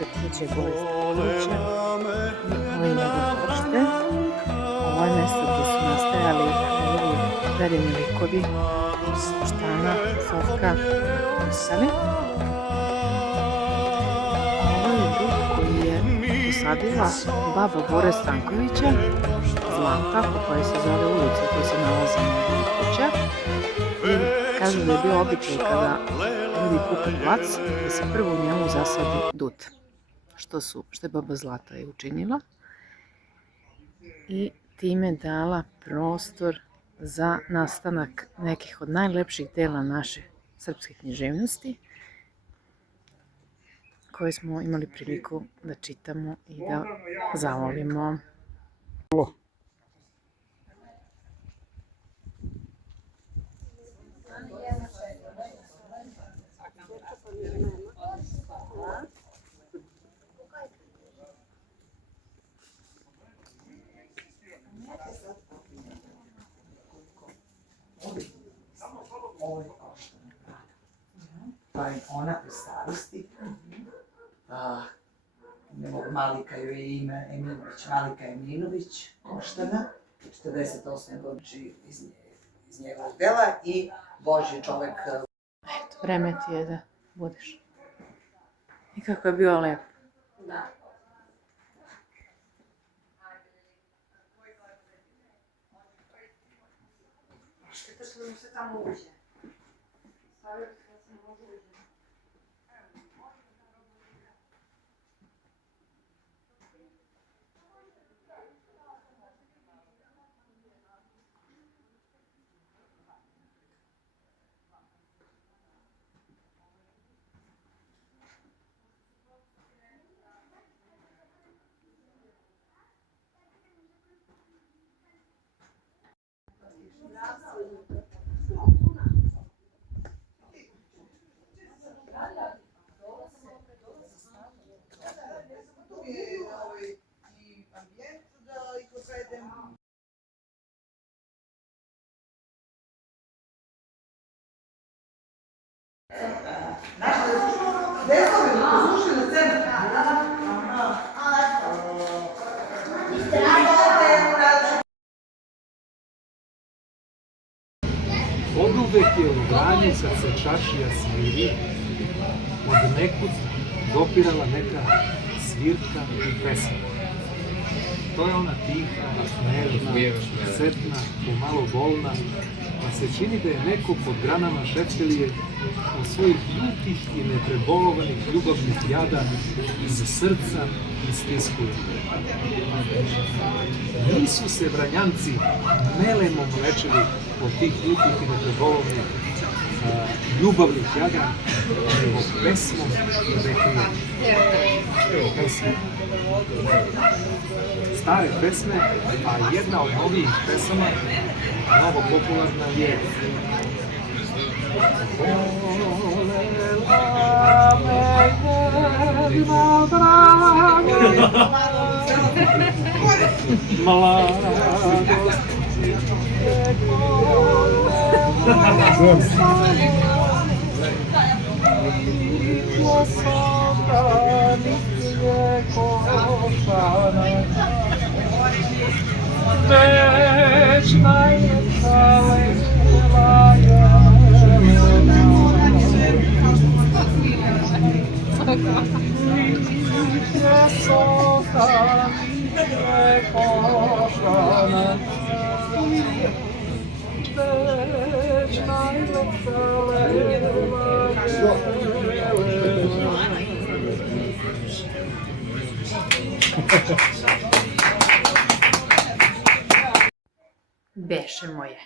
ispred kuće Boris Stankovića i ovo je njegov dvorište. Ovo je mesto gdje su nastajali njegovi predivni likovi Štana, Sofka i ostali. Ovo je dud koji je posadila baba Bore Stankovića, Zlata, po kojoj se zove ulica koja se nalazi na njegovoj kuća. I kažu da je bio običaj kada ljudi kupe plac, da se prvo u njemu zasadi dud, što je baba Zlata i učinila i time dala prostor za nastanak nekih od najlepših dela naše srpske književnosti koje smo imali priliku da čitamo i da zavolimo. Ovo je koštana. Pa je ona u starosti. Malika joj je ime Eminović. Malika Eminović, koštana. 48. godiči iz njegovog dela i Božji čovek. Eto, vreme ti je da budeš. I kako je bio lep. Da. Šteta što mi se tamo uđe. Stavio bih da se ne može uđe. Oduvek je u Vranju kad se čašija sviri, od nekud dopirala neka svirka i pesma. To je ona tiha, nežna, setna, pomalo bolna, a se čini da je neko pod granama šeptelije od svojih ljutih i neprebolovanih ljubavnih jada iz srca istiskuje. Nisu se Vranjanci melemom lečili od tih ljutih i neprebolovanih ljubavnih jada, nego pesmom i vekinom. Pesme. Stare pesme, a jedna od novijih pesama, mnogo popularna je već najlepša lepšela jelena. Liče soka, liče košana, već najlepša lepšela jelena. Beše moje.